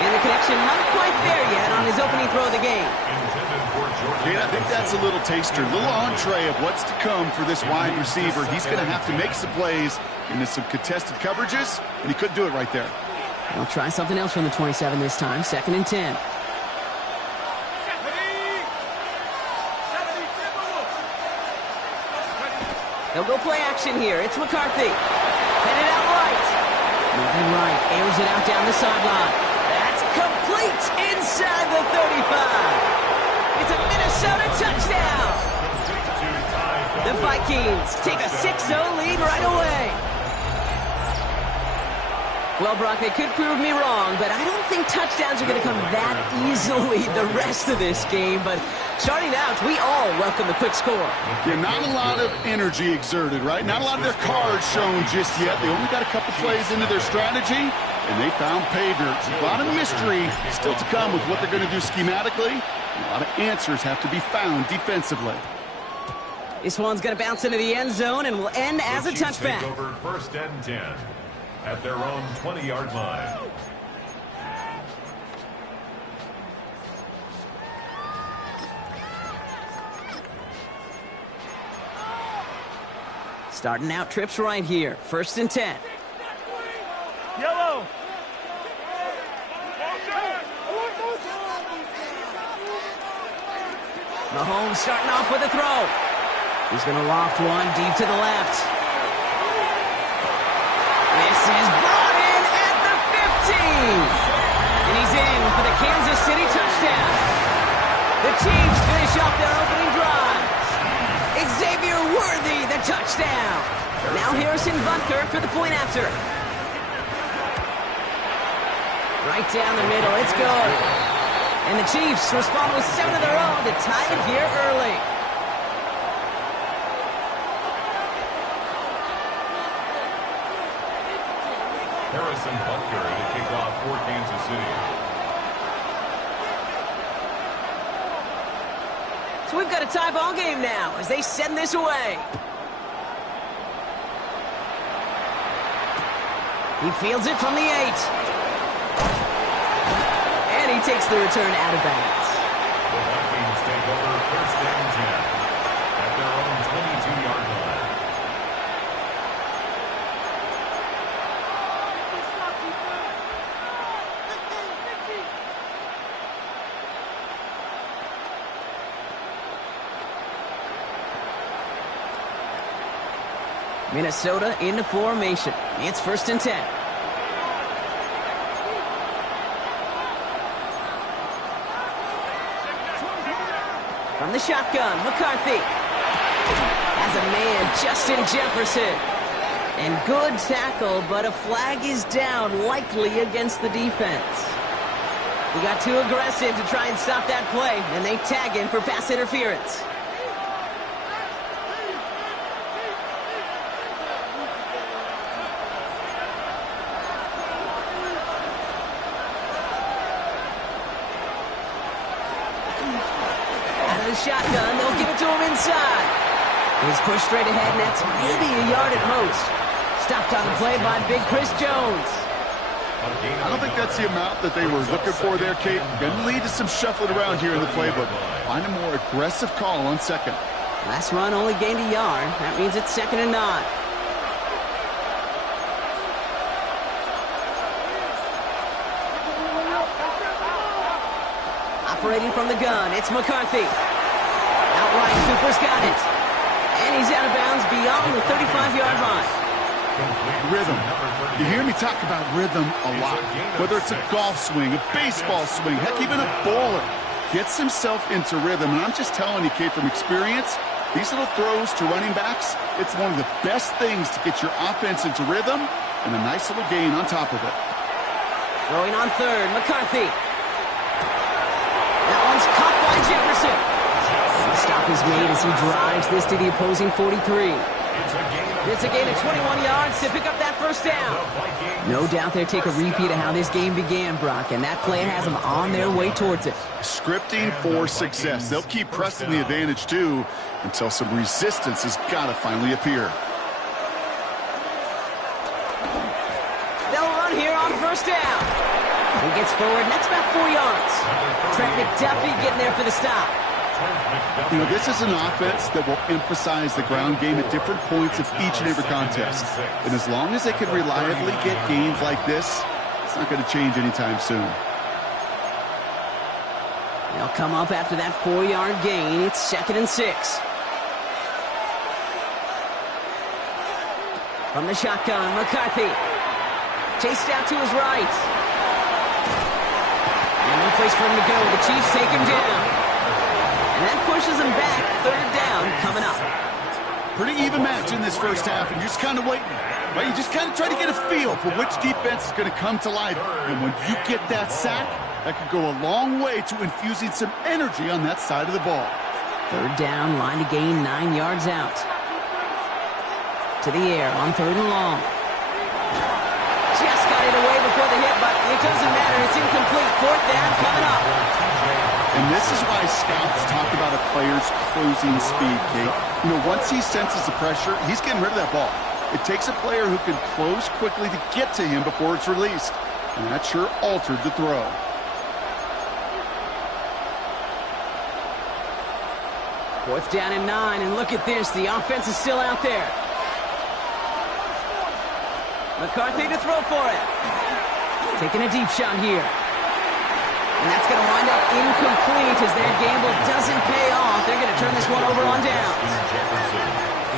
And the connection not quite there yet on his opening throw of the game. Kate, I think that's a little taster, a little entree of what's to come for this wide receiver. He's going to have to make some plays into some contested coverages, and he couldn't do it right there. He'll try something else from the 27 this time, 2nd and 10. They'll go play action here. It's McCarthy. Headed out right. Moving right. Airs it out down the sideline. That's complete inside the 35. It's a Minnesota touchdown. The Vikings take a 6-0 lead right away. Well, Brock, they could prove me wrong, but I don't think touchdowns are going to come that easily the rest of this game. But starting out, we all welcome the quick score. Yeah, not a lot of energy exerted, right? Not a lot of their cards shown just yet. They only got a couple plays into their strategy, and they found pay dirt. A lot of mystery still to come with what they're going to do schematically. A lot of answers have to be found defensively. This one's going to bounce into the end zone and will end as a touchback. Take over 1st and 10 at their own 20-yard line. Starting out trips right here. 1st and 10. Yellow. Mahomes starting off with a throw. He's going to loft one deep to the left. This is brought in at the 15. And he's in for the Kansas City touchdown. The Chiefs finish off their opening drive. Xavier Worthy, the touchdown. Now Harrison Butker for the point after. Right down the middle, it's good. And the Chiefs respond with 7 of their own to tie it here early. Harrison Butker to kick off for Kansas City. So we've got a tie ball game now as they send this away. He fields it from the 8. And he takes the return out of bounds. The Vikings take over 1st and 10 at their own 22-yard line. Minnesota into formation. It's 1st and 10. From the shotgun, McCarthy has a man, Justin Jefferson. And good tackle, but a flag is down, likely against the defense. He got too aggressive to try and stop that play, and they tag him for pass interference. Shotgun, they'll give it to him inside. He's pushed straight ahead, and that's maybe a yard at most. Stopped on the play by Big Chris Jones. I don't think that's the amount that they were looking for there, Kate. Going to lead to some shuffling around here in the playbook. Find a more aggressive call on 2nd. Last run only gained a yard. That means it's 2nd and 9. Operating from the gun, it's McCarthy. Outright, Cooper's got it. And he's out of bounds beyond the 35-yard line. Rhythm. You hear me talk about rhythm a lot. Whether it's a golf swing, a baseball swing, heck, even a bowler. Gets himself into rhythm. And I'm just telling you, Kate, from experience, these little throws to running backs, it's one of the best things to get your offense into rhythm and a nice little gain on top of it. Throwing on 3rd, McCarthy. That one's caught by Jefferson. The stop is made as he drives this to the opposing 43. It's a gain of 21 yards to pick up that 1st down. No doubt they'll take a repeat of how this game began, Brock, and that play has them on their way towards it. Scripting for success. They'll keep pressing the advantage, too, until some resistance has got to finally appear. They'll run here on 1st down. He gets forward, and that's about 4 yards. Trent McDuffie getting there for the stop. You know, this is an offense that will emphasize the ground game at different points of each and every contest. And as long as they can reliably get gains like this, it's not going to change anytime soon. They'll come up after that 4-yard gain. It's 2nd and 6. From the shotgun, McCarthy. Chased out to his right. And no place for him to go. The Chiefs take him down. And that pushes him back. 3rd down coming up. Pretty even match in this first half, and you're just kind of waiting. Right? You just kind of try to get a feel for which defense is going to come to life. And when you get that sack, that could go a long way to infusing some energy on that side of the ball. 3rd down, line to gain 9 yards out. To the air on 3rd and long. Just got it away before the hit, but it doesn't matter. It's incomplete. 4th down coming up. And this is why scouts talk about a player's closing speed, Kate. You know, once he senses the pressure, he's getting rid of that ball. It takes a player who can close quickly to get to him before it's released. And that sure altered the throw. Fourth down and 9, and look at this. The offense is still out there. McCarthy to throw for it. Taking a deep shot here. And that's going to wind up incomplete as their gamble doesn't pay off. They're going to turn this one over on downs.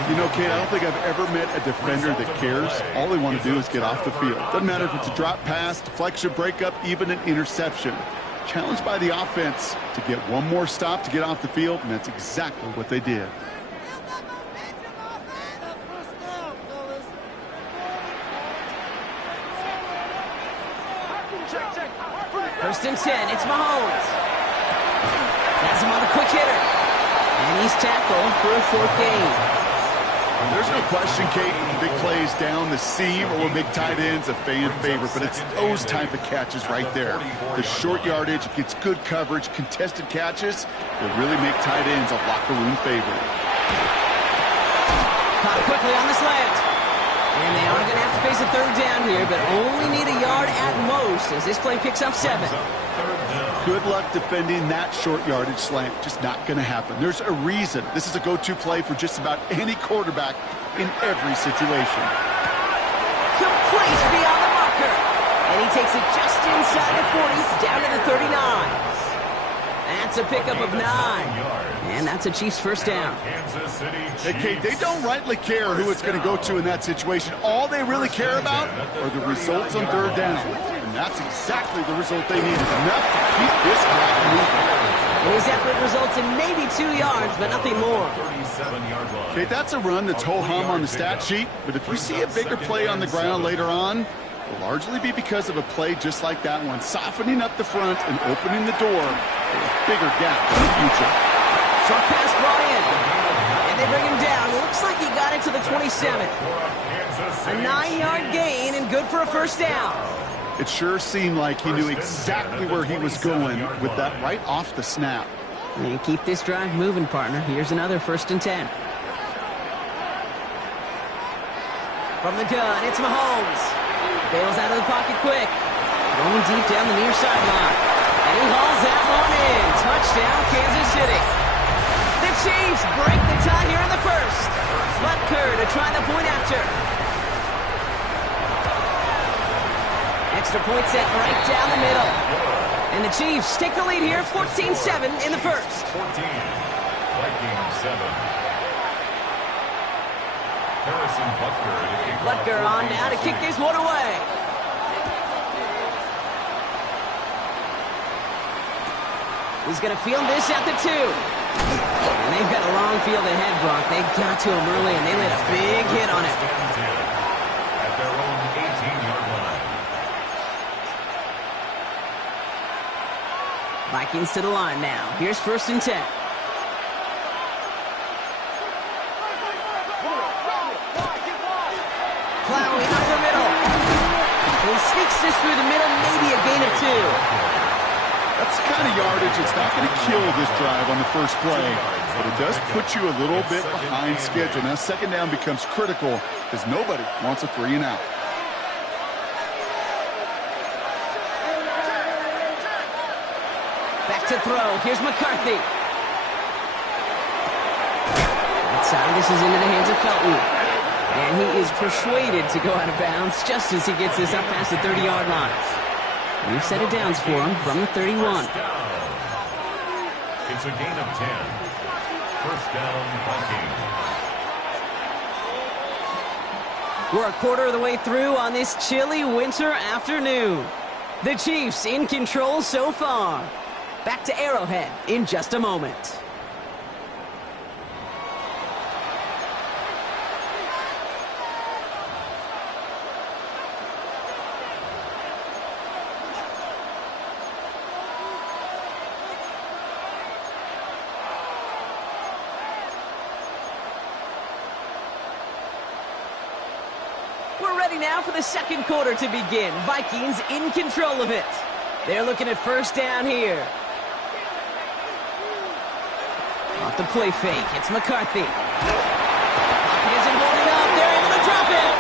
You know, Kate, I don't think I've ever met a defender that cares. All they want to do is get off the field. Doesn't matter if it's a drop pass, deflection, breakup, even an interception. Challenged by the offense to get one more stop to get off the field, and that's exactly what they did. First and 10, it's Mahomes. Has him on the quick hitter. And he's tackled for a 4th gain. There's no question, Kate, big plays down the seam or big tight ends a fan favorite, but it's those type of catches right there. The short yardage, it gets good coverage, contested catches that really make tight ends a locker room favorite. Caught quickly on the slant. And they are going to have to face a 3rd down here, but only need a yard at most as this play picks up 7. Good luck defending that short yardage slant. Just not going to happen. There's a reason. This is a go-to play for just about any quarterback in every situation. Complete beyond the marker. And he takes it just inside the 40, down to the 39. That's a pickup of 9. And that's a Chiefs first down. Hey, Kate, they don't rightly care who it's going to go to in that situation. All they really care about are the results on 3rd down. And that's exactly the result they needed. Enough to keep this guy moving. His effort results in maybe 2 yards, but nothing more. Kate, that's a run that's ho-hum on the stat sheet. But if you see a bigger play on the ground later on, it'll largely be because of a play just like that one, softening up the front and opening the door for a bigger gap in the future. Short pass brought in. And they bring him down. It looks like he got it to the 27. A 9-yard gain and good for a first down. It sure seemed like he knew exactly where he was going with that right off the snap. And keep this drive moving, partner. Here's another 1st and 10. From the gun, it's Mahomes. Bails out of the pocket quick. Going deep down the near sideline. And he hauls that one in. Touchdown, Kansas City. The Chiefs break the tie here in the first. Butker to try the point after. Extra point set right down the middle. And the Chiefs take the lead here, 14-7 in the first. 14, Vikings 7. Harrison Butker on now to kick this one away. He's going to field this at the 2. And they've got a long field ahead, Brock. They got to him early, and they laid a big hit on it. At their own 18-yard line. Vikings to the line now. Here's 1st and 10. Plowing up the middle. He sneaks this through the middle, maybe a gain of 2. That's the kind of yardage that's not going to kill this drive on the first play, but it does put you a little bit behind schedule. Now, 2nd down becomes critical because nobody wants a 3 and out. to throw. Here's McCarthy. Outside, this is into the hands of Felton. And he is persuaded to go out of bounds just as he gets this up past the 30-yard line. New set of downs for him from the 31. It's a gain of 10. First down, Vikings. We're a quarter of the way through on this chilly winter afternoon. The Chiefs in control so far. Back to Arrowhead in just a moment. We're ready now for the second quarter to begin. Vikings in control of it. They're looking at first down here. Off the play fake, it's McCarthy. Pocket isn't holding up. They're able to drop it.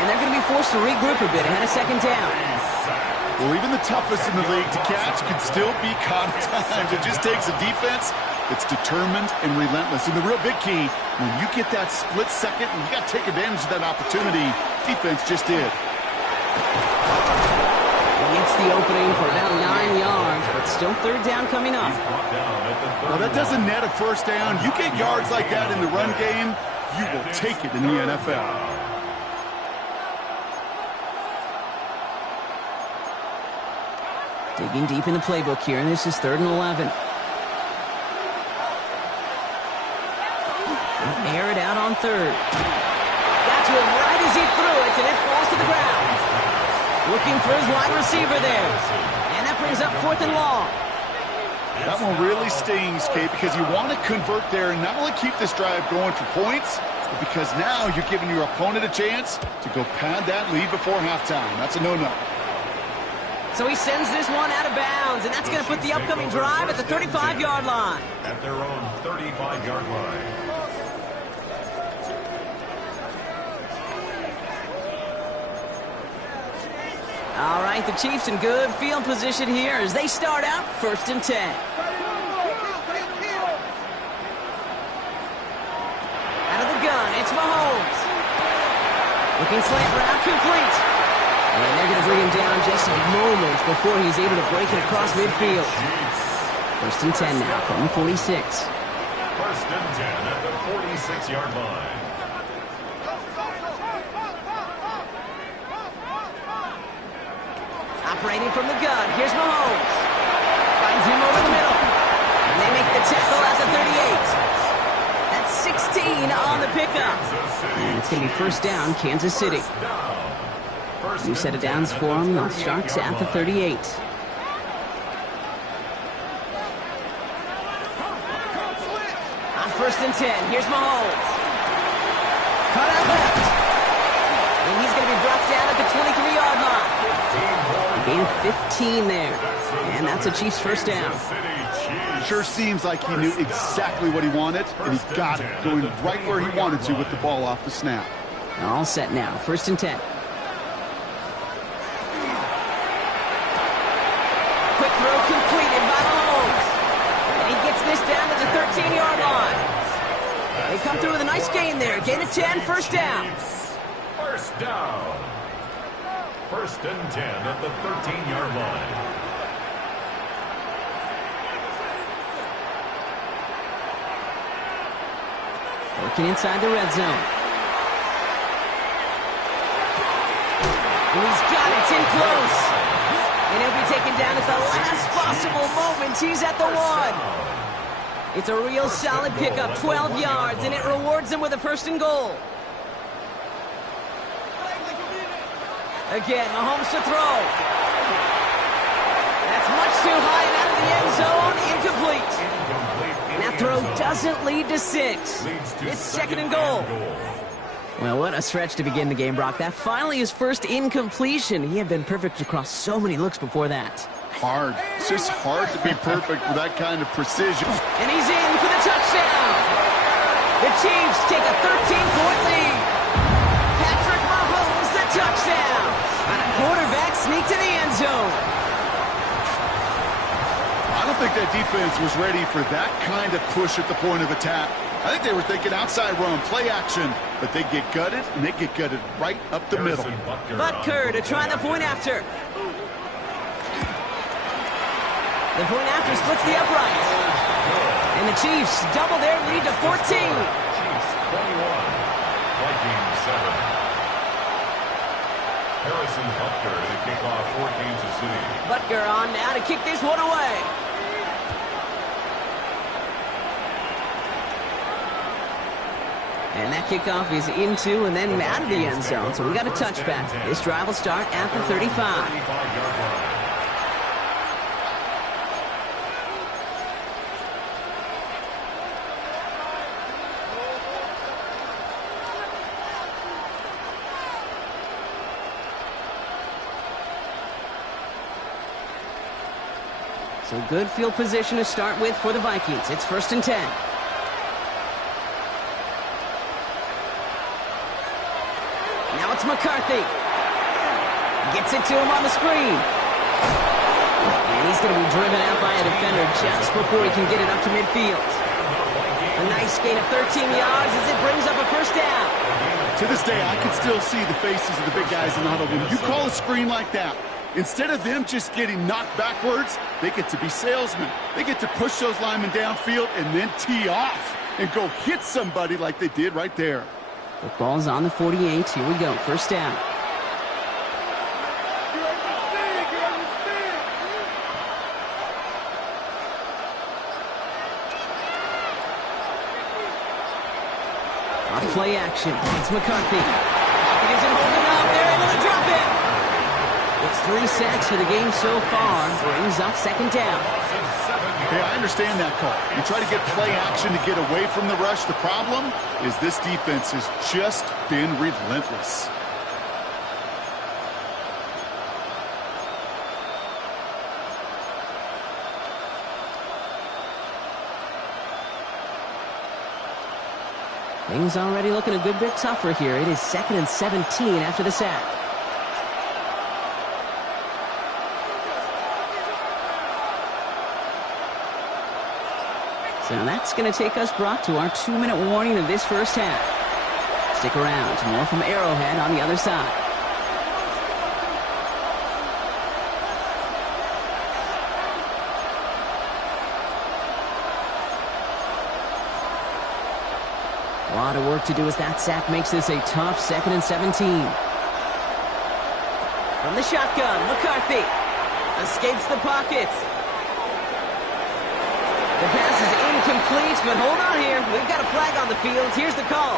And they're going to be forced to regroup a bit ahead of second down. Well, even the toughest in the league to catch can still be caught at times. It just takes a defense that's determined and relentless. And the real big key, when you get that split second, and you got to take advantage of that opportunity, defense just did. It's the opening for about 9 yards, but still third down coming up. Well, that doesn't net a first down. You get yards like that in the run game, you will take it in the NFL. Digging deep in the playbook here, and this is 3rd and 11. They'll air it out on 3rd. Got to him right as he threw it, and it falls to the ground. Looking for his wide receiver there. And that brings up 4th and long. That one really stings, Kate, because you want to convert there and not only keep this drive going for points, but because now you're giving your opponent a chance to go pad that lead before halftime. That's a no-no. So he sends this one out of bounds, and that's going to put the upcoming drive at the 35-yard line. At their own 35-yard line. All right, the Chiefs in good field position here as they start out 1st and 10. Out of the gun, it's Mahomes. Looking slant route, complete. And they're going to bring him down just a moment before he's able to break it across midfield. 1st and 10 now from the 46. 1st and 10 at the 46-yard line. Operating from the gun, here's Mahomes. Finds him over the middle. And they make the tackle at the 38. That's 16 on the pickup. And it's going to be 1st down, Kansas City. New set of downs for them. The Sharks at the 38. On 1st and 10, here's Mahomes. Cut out left. And he's going to be brought down at the 23-yard line. Gain of 15 there. And that's a Chiefs 1st down. Sure seems like he knew exactly what he wanted, and he got it, going right where he wanted to with the ball off the snap. All set now, 1st and 10. Quick throw completed by Mahomes. And he gets this down to the 13-yard line. They come through with a nice gain there. Gain of 10, 1st down. 1st down. 1st and 10 at the 13-yard line. Working inside the red zone. And he's got it. It's in close. And he'll be taken down at the last possible moment. He's at the 1. It's a real solid pickup, 12 yards, and it rewards him with a 1st and goal. Again, Mahomes to throw. That's much too high and out of the end zone. Incomplete. And that throw doesn't lead to 6. It's 2nd and goal. Well, what a stretch to begin the game, Brock. That finally his first incompletion. He had been perfect across so many looks before that. Hard. It's just hard to be perfect with that kind of precision. And he's in for the touchdown. The Chiefs take a 13-point lead. Patrick Mahomes, the touchdown. And a quarterback sneak to the end zone. I think that defense was ready for that kind of push at the point of attack. I think they were thinking outside run, play action, but they get gutted, and they get gutted right up the middle. Butker to try the point after. The point after splits the upright. And the Chiefs double their lead to 14. Chiefs 21, Vikings 7. Harrison Butker to kick off for Kansas City. Butker on now to kick this one away. And that kickoff is into and then out of the end zone. So we got a touchback. This drive will start at the 35. So good field position to start with for the Vikings. It's 1st and 10. Now it's McCarthy. Gets it to him on the screen. And he's going to be driven out by a defender just before he can get it up to midfield. A nice gain of 13 yards as it brings up a 1st down. To this day, I can still see the faces of the big guys in the huddle. When you call a screen like that, instead of them just getting knocked backwards, they get to be salesmen. They get to push those linemen downfield and then tee off and go hit somebody like they did right there. The ball's on the 48. Here we go. 1st down. Off play action. It's McCarthy. It isn't holding up. They're able to drop it. It's 3 sacks for the game so far. Brings up 2nd down. Hey, I understand that call. You try to get play action to get away from the rush. The problem is this defense has just been relentless. Things already looking a good bit tougher here. It is 2nd and 17 after the sack. So that's going to take us brought to our 2-minute warning of this 1st half. Stick around. More from Arrowhead on the other side. A lot of work to do as that sack makes this a tough 2nd and 17. From the shotgun, McCarthy escapes the pocket. The pass is incomplete, but hold on here. We've got a flag on the field. Here's the call.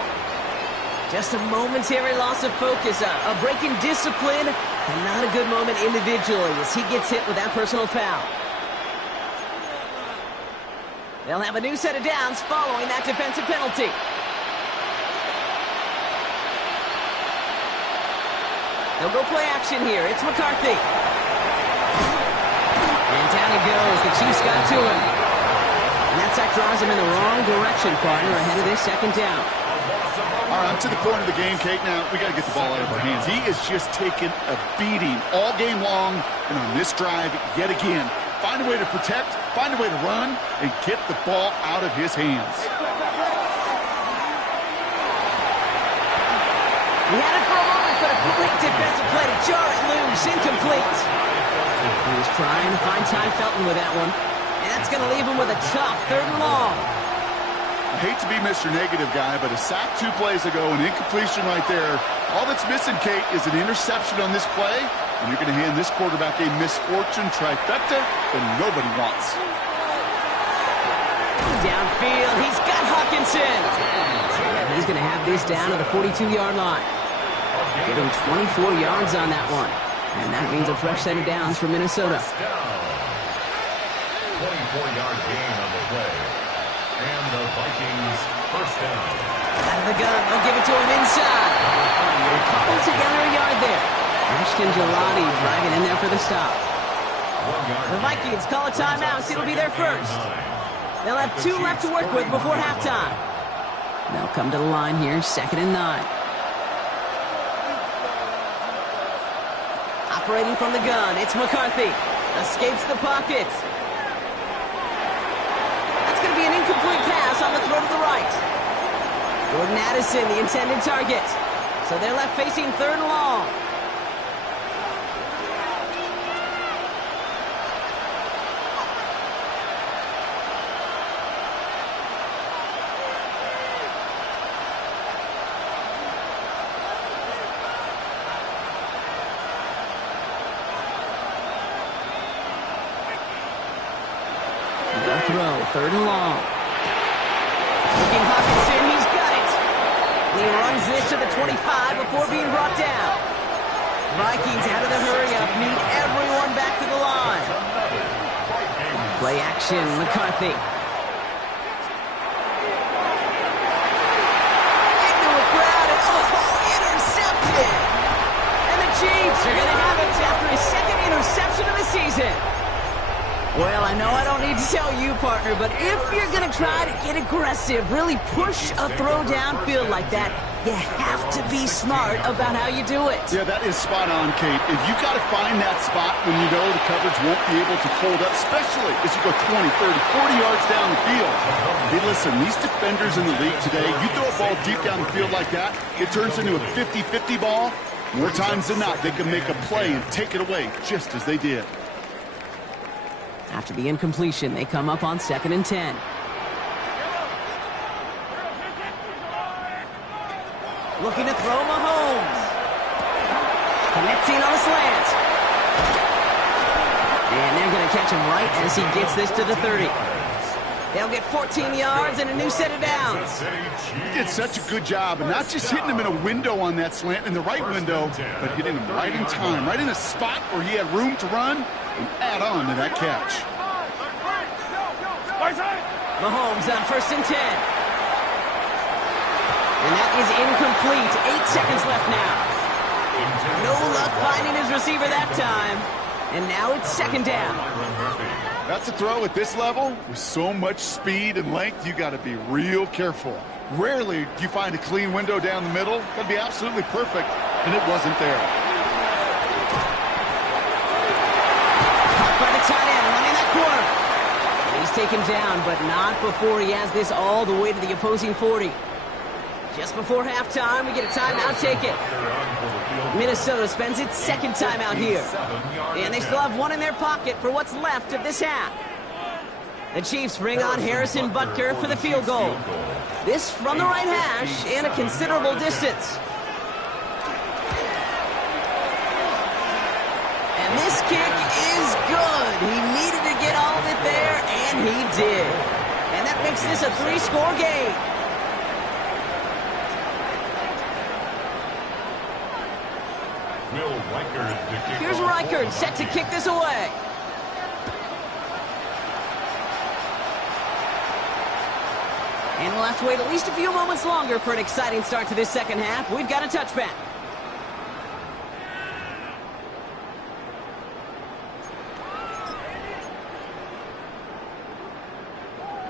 Just a momentary loss of focus, a break in discipline, and not a good moment individually as he gets hit with that personal foul. They'll have a new set of downs following that defensive penalty. They'll go play action here. It's McCarthy. And down he goes. The Chiefs got to him. And that sack drives him in the wrong direction, partner, ahead of this 2nd down. All right, I'm to the point of the game, Kate. Now, we got to get the ball out of our hands. He is just taking a beating all game long, and on this drive, yet again, find a way to protect, find a way to run, and get the ball out of his hands. He had it for a moment, but a great defensive play to jar it loose. Incomplete. He was trying to find Ty Felton with that one. And that's going to leave him with a tough 3rd and long. I hate to be Mr. Negative guy, but a sack 2 plays ago, an incompletion right there. All that's missing, Kate, is an interception on this play, and you're going to hand this quarterback a misfortune trifecta that nobody wants. Downfield, he's got Hawkinson. And he's going to have this down to the 42-yard line. Give him 24 yards on that one. And that means a fresh set of downs for Minnesota. 24-yard gain on the play. And the Vikings 1st down. Out of the gun, they'll give it to him inside. They cobble together a yard there. Ashton Gelati dragging in there for the stop. The Vikings call a timeout. It'll be their 1st. They'll have 2 left to work with before halftime. They'll come to the line here, 2nd and 9. Operating from the gun, it's McCarthy. Escapes the pocket. incomplete pass on the throw to the right. Jordan Addison, the intended target. So they're left facing 3rd and long. The throw, 3rd and long. Looking Hawkinson, he's got it. He runs this to the 25 before being brought down. Vikings out of the hurry-up need everyone back to the line. Play action, McCarthy. Into a crowd, and intercepted! And the Chiefs are going to have it after his 2nd interception of the season. Well, I know I don't need to tell you, partner, but if you're going to try to get aggressive, really push a throw downfield like that, you have to be smart about how you do it. Yeah, that is spot on, Kate. If you got to find that spot when you know the coverage won't be able to hold up, especially as you go 20, 30, 40 yards down the field. Hey, listen, these defenders in the league today, you throw a ball deep down the field like that, it turns into a 50-50 ball. More times than not, they can make a play and take it away, just as they did. After the incompletion, they come up on 2nd and 10. Looking to throw Mahomes. Connecting on a slant. And they're going to catch him right as he gets this to the 30. They'll get 14 yards and a new set of downs. He did such a good job, and not just hitting him in a window on that slant, in the right window, but hitting him right in time, right in a spot where he had room to run and add on to that catch. Mahomes on 1st and 10. And that is incomplete. 8 seconds left now. No luck finding his receiver that time. And now it's 2nd down. That's a throw at this level. With so much speed and length, you got to be real careful. Rarely do you find a clean window down the middle. That'd be absolutely perfect, and it wasn't there. Caught by the tight end, running that corner. He's taken down, but not before he has this all the way to the opposing 40. Just before halftime, we get a timeout taken. Minnesota spends its 2nd timeout here. And they still have one in their pocket for what's left of this half. The Chiefs bring on Harrison Butker for the field goal. This from the right hash and a considerable distance. And this kick is good. He needed to get all of it there, and he did. And that makes this a 3-score game. Here's Reichard set to kick this away. And we'll have to wait at least a few moments longer for an exciting start to this 2nd half. We've got a touchback.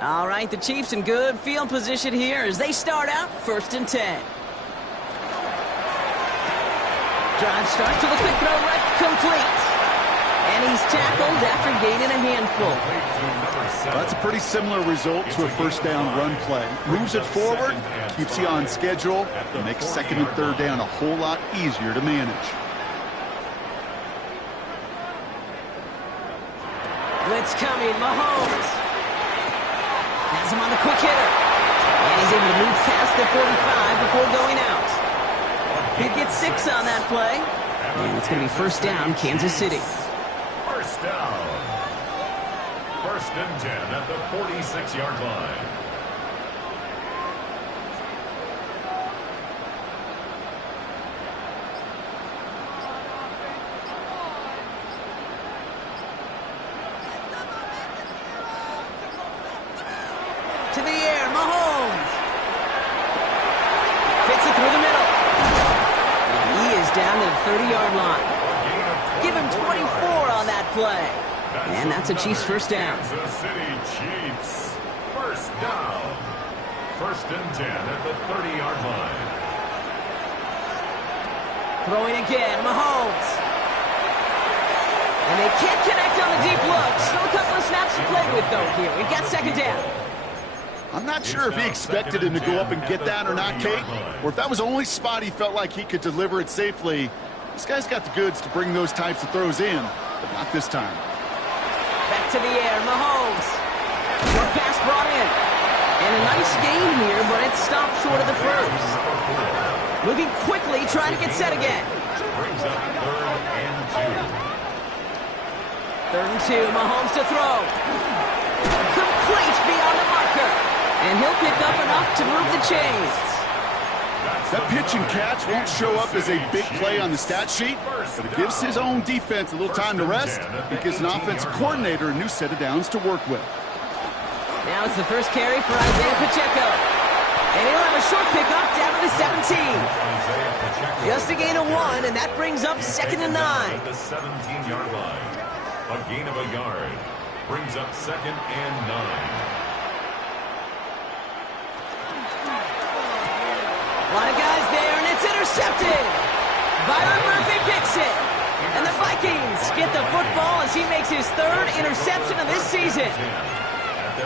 All right, the Chiefs in good field position here as they start out 1st and 10. Drive starts with a quick throw right complete. And he's tackled after gaining a handful. That's a pretty similar result to a 1st down run play. Moves it forward, keeps you on schedule, and makes 2nd and 3rd down a whole lot easier to manage. Blitz coming, Mahomes. Has him on the quick hitter. And he's able to move past the 45 before going out. He gets 6 on that play. And it's going to be 1st down, Kansas City. 1st down. 1st and 10 at the 46-yard line. To the air, Mahomes. Fits it through the middle. And he is down to the 30-yard line. Give him 24 on that play. And that's a Chiefs 1st down. Kansas City Chiefs. 1st down. 1st and 10 at the 30-yard line. Throwing again, Mahomes. And they can't connect on the deep look. Still a couple of snaps to play with, though, here. We've got 2nd down. I'm not sure if he expected him to go up and get that or not, Kate, or if that was the only spot he felt like he could deliver it safely. This guy's got the goods to bring those types of throws in, but not this time. Back to the air, Mahomes. Short pass brought in. And a nice gain here, but it stopped short of the first. Moving quickly, trying to get set again. Brings up 3rd and 2. 3rd and 2, Mahomes to throw. Complete beyond the marker. And he'll pick up enough to move the chains. That pitch and catch won't show up as a big play on the stat sheet, but it gives his own defense a little time to rest. It gives an offensive coordinator a new set of downs to work with. Now it's the first carry for Isaiah Pacheco. And he'll have a short pickup down to the 17. Just a gain of 1, and that brings up 2nd and 9. At the 17-yard line. A gain of a yard. Brings up 2nd and 9. A lot of guys there, and it's intercepted. Byron Murphy picks it. And the Vikings get the football as he makes his 3rd interception of this season.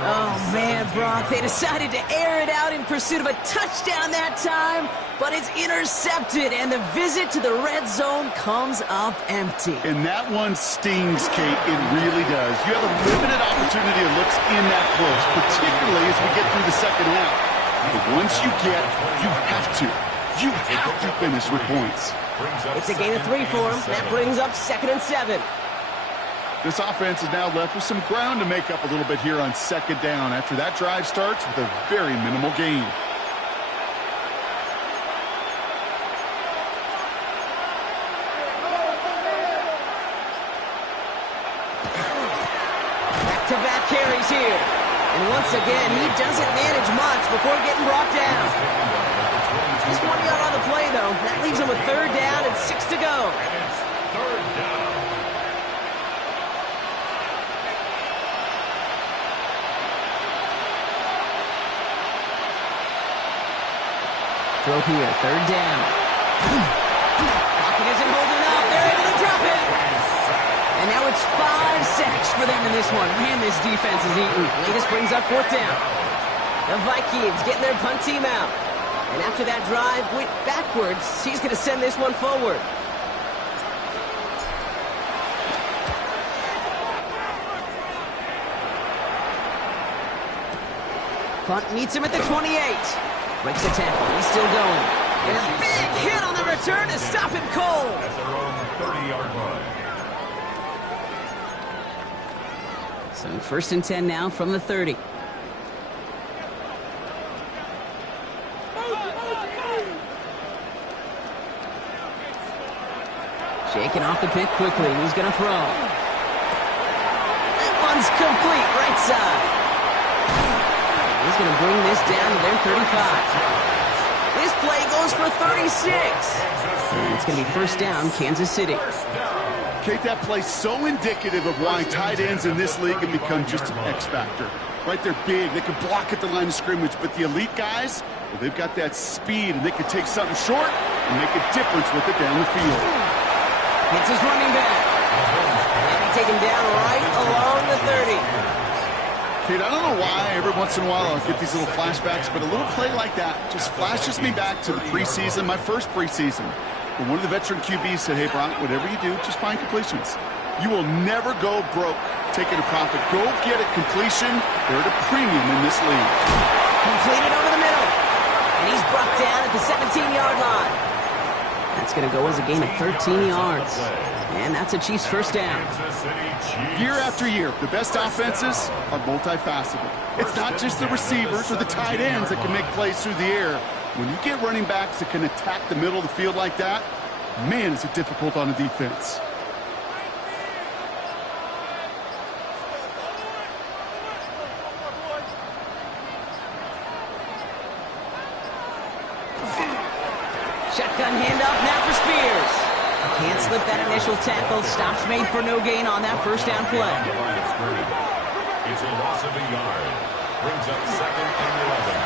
Oh, man, Brock, they decided to air it out in pursuit of a touchdown that time, but it's intercepted, and the visit to the red zone comes up empty. And that one stings, Kate. It really does. You have a limited opportunity to look in that close, particularly as we get through the second half. But once you get, you have to finish with points. It's a gain of 3 for him. That brings up 2nd and 7. This offense is now left with some ground to make up a little bit here on 2nd down after that drive starts with a very minimal gain. Back-to-back carries here. And once again, he doesn't manage much before getting brought down. Just 1 yard on the play, though. That leaves him with 3rd down and 6 to go. And it's 3rd down. Throw here, 3rd down. Pocket isn't holding up. They're able to drop it. And now it's 5 sacks for them in this one. Man, this defense is eating. Latest brings up 4th down. The Vikings getting their punt team out. And after that drive went backwards, he's going to send this one forward. Punt meets him at the 28. Breaks the tackle. He's still going. And a big hit on the return to stop him cold. At their own 30-yard line. So 1st and 10 now from the 30. Shaking off the pick quickly. He's going to throw. That one's complete right side. He's going to bring this down to their 35. This play goes for 36. And it's going to be 1st down, Kansas City. Kate, that play's so indicative of why tight ends in this league have become just an X factor. Right, they're big, they can block at the line of scrimmage, but the elite guys, well, they've got that speed, and they can take something short and make a difference with it down the field. Hits his running back. And he taken down right along the 30. Kate, I don't know why every once in a while I'll get these little flashbacks, but a little play like that just flashes me back to the preseason, my first preseason. When one of the veteran QBs said, hey, Brock, whatever you do, just find completions. You will never go broke taking a profit. Go get a completion. They're at a premium in this league. Completed over the middle. And he's brought down at the 17-yard line. That's going to go as a gain of 13 yards. And that's a Chiefs 1st down. Year after year, the best offenses are multifaceted. It's not just the receivers or the tight ends that can make plays through the air. When you get running backs that can attack the middle of the field like that, man, is it difficult on a defense. Shotgun handoff now for Spears. Can't slip that initial tackle. Stops made for no gain on that 1st down play. It's a loss of a yard. Brings up 2nd and 11.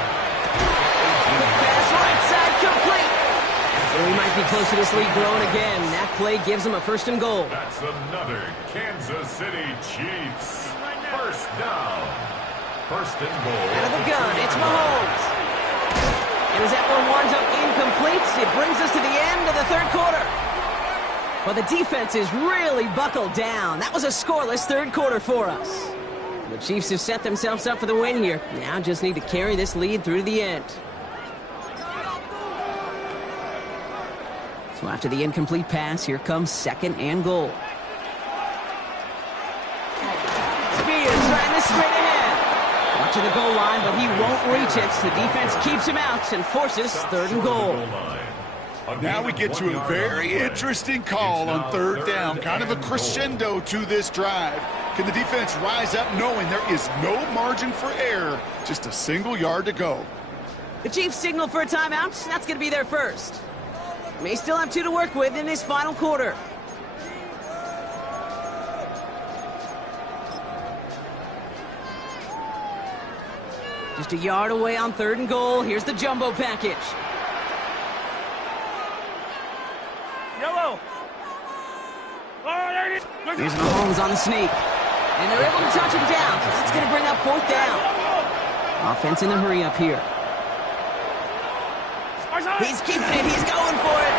Quick pass right side complete. So he might be close to this league growing again. That play gives him a 1st and goal. That's another Kansas City Chiefs 1st down. First and goal. Out of the gun, it's Mahomes. And as that one winds up incomplete, it brings us to the end of the third quarter. Well, the defense is really buckled down. That was a scoreless third quarter for us. The Chiefs have set themselves up for the win here. Now just need to carry this lead through to the end. So after the incomplete pass, here comes second and goal. Spears trying this straight ahead. Watching the goal line, but he won't reach it. The defense keeps him out and forces third and goal. Now we get to a very interesting call on third down. Kind of a crescendo to this drive. Can the defense rise up knowing there is no margin for error? Just a single yard to go. The Chiefs signal for a timeout. That's going to be their first. May still have 2 to work with in this final quarter. Just a yard away on third and goal. Here's the jumbo package. Here's Mahomes on the sneak. And they're able to touch him down. So that's going to bring up fourth down. Offense in the hurry up here. He's keeping it. He's going for it.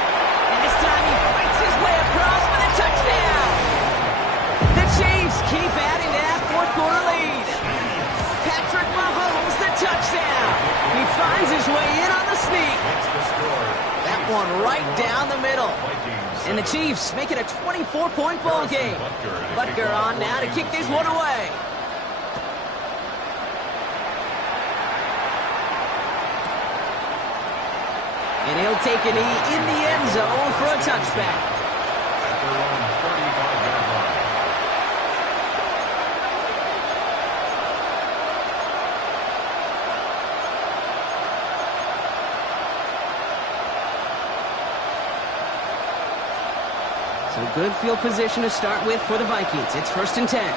And this time he fights his way across for the touchdown. The Chiefs keep adding to that fourth quarter lead. Patrick Mahomes, the touchdown. He finds his way in on the sneak. That one right down the middle. And the Chiefs make it a 24-point ball game. Butker on now to kick this one away. And he'll take a knee in the end zone for a touchback. At their own 35-yard line. So good field position to start with for the Vikings. It's first and 10.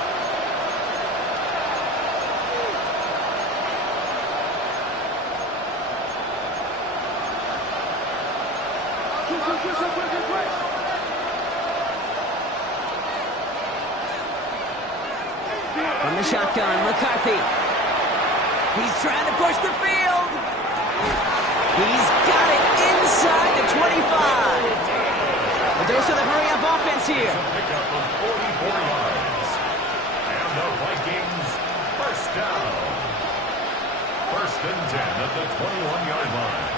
From the shotgun, McCarthy. He's trying to push the field. He's got it inside the 25. A dose of the hurry-up offense here. It's a pickup of 44 yards. And the Vikings first down. First and 10 at the 21-yard line.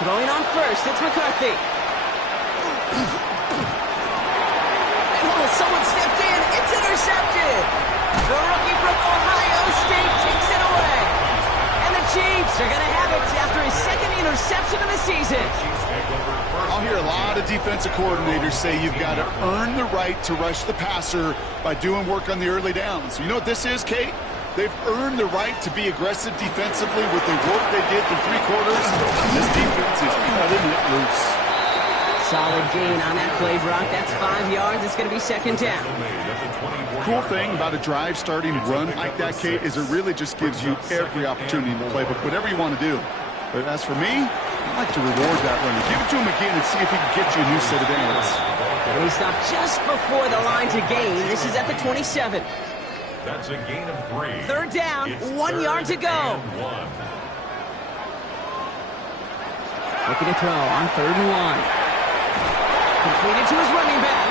Throwing on first, it's McCarthy. And someone stepped in. It's intercepted. The rookie from Ohio State takes it away. And the Chiefs are going to have it after his second interception of the season. I'll hear a lot of defensive coordinators say you've got to earn the right to rush the passer by doing work on the early downs. You know what this is, Kate? They've earned the right to be aggressive defensively with the work they did through 3 quarters. This defense is cutting it loose. Solid gain on that play, Brock. That's 5 yards. It's going to be second down. Cool thing about a drive starting run like that, Kate, is it really just gives you every opportunity in the playbook, whatever you want to do. But as for me, I'd like to reward that runner. Give it to him again and see if he can get you a new set of downs. And he stopped just before the line to gain. This is at the 27. That's a gain of 3. Third down, It's 1 yard to go. Looking to throw on third and 1. Completed to his running back.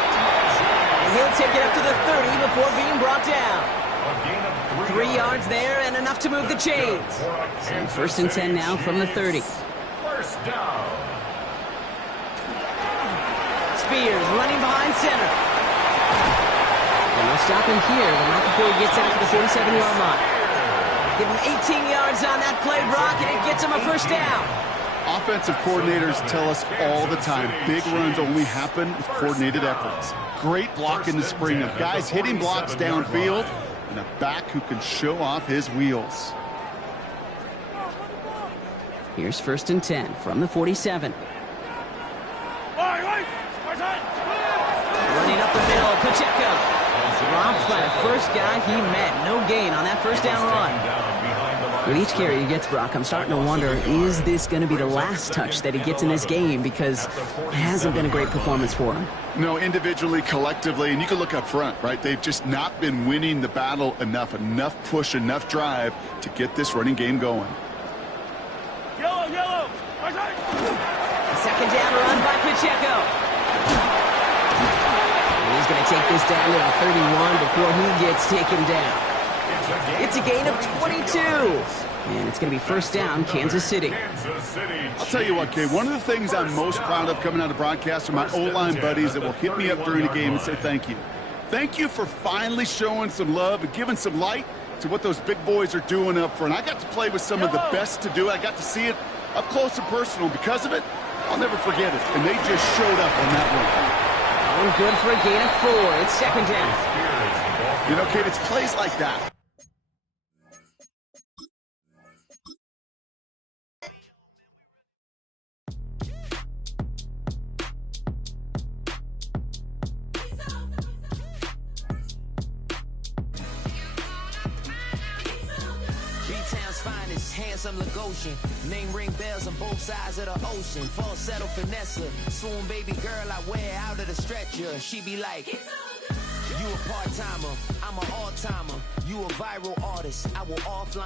And he'll take it up to the 30 before being brought down. A gain of 3 yards there and enough to move the chains. So first and 10 now from the 30. First down. Spears running behind center. And they'll stop him here, but not before he gets out to the 47-yard line. Give him 18 yards on that play, Brock, and it gets him a first down. Offensive coordinators tell us all the time, big runs only happen with coordinated efforts. Great blocking to spring them. Guys hitting blocks downfield, and a back who can show off his wheels. Here's first and 10 from the 47. Running up the middle, Pacheco. Dropped by the first guy he met. No gain on that first down run. With each carry he gets, Brock, I'm starting to wonder, is this going to be the last touch that he gets in this game? Because it hasn't been a great performance for him. No, individually, collectively, and you can look up front, right? They've just not been winning the battle enough push, enough drive to get this running game going. Yellow. Second down run by Pacheco. And he's going to take this down to the 31 before he gets taken down. It's a gain of 22. And it's going to be first down, Kansas City. I'll tell you what, Kay, one of the things I'm most proud of coming out of broadcast are my O-line buddies that will hit me up during the game and say thank you. Thank you for finally showing some love and giving some light to what those big boys are doing up front. I got to play with some of the best to do it. I got to see it up close and personal. Because of it, I'll never forget it. And they just showed up on that one. Going good for a gain of 4. It's second down. You know, Kate, it's plays like that. Handsome Lagosian, name ring bells on both sides of the ocean. Falsetto Vanessa, swoon baby girl I wear out of the stretcher. She be like, you a part-timer, I'm an all-timer. You a viral artist, I will offline.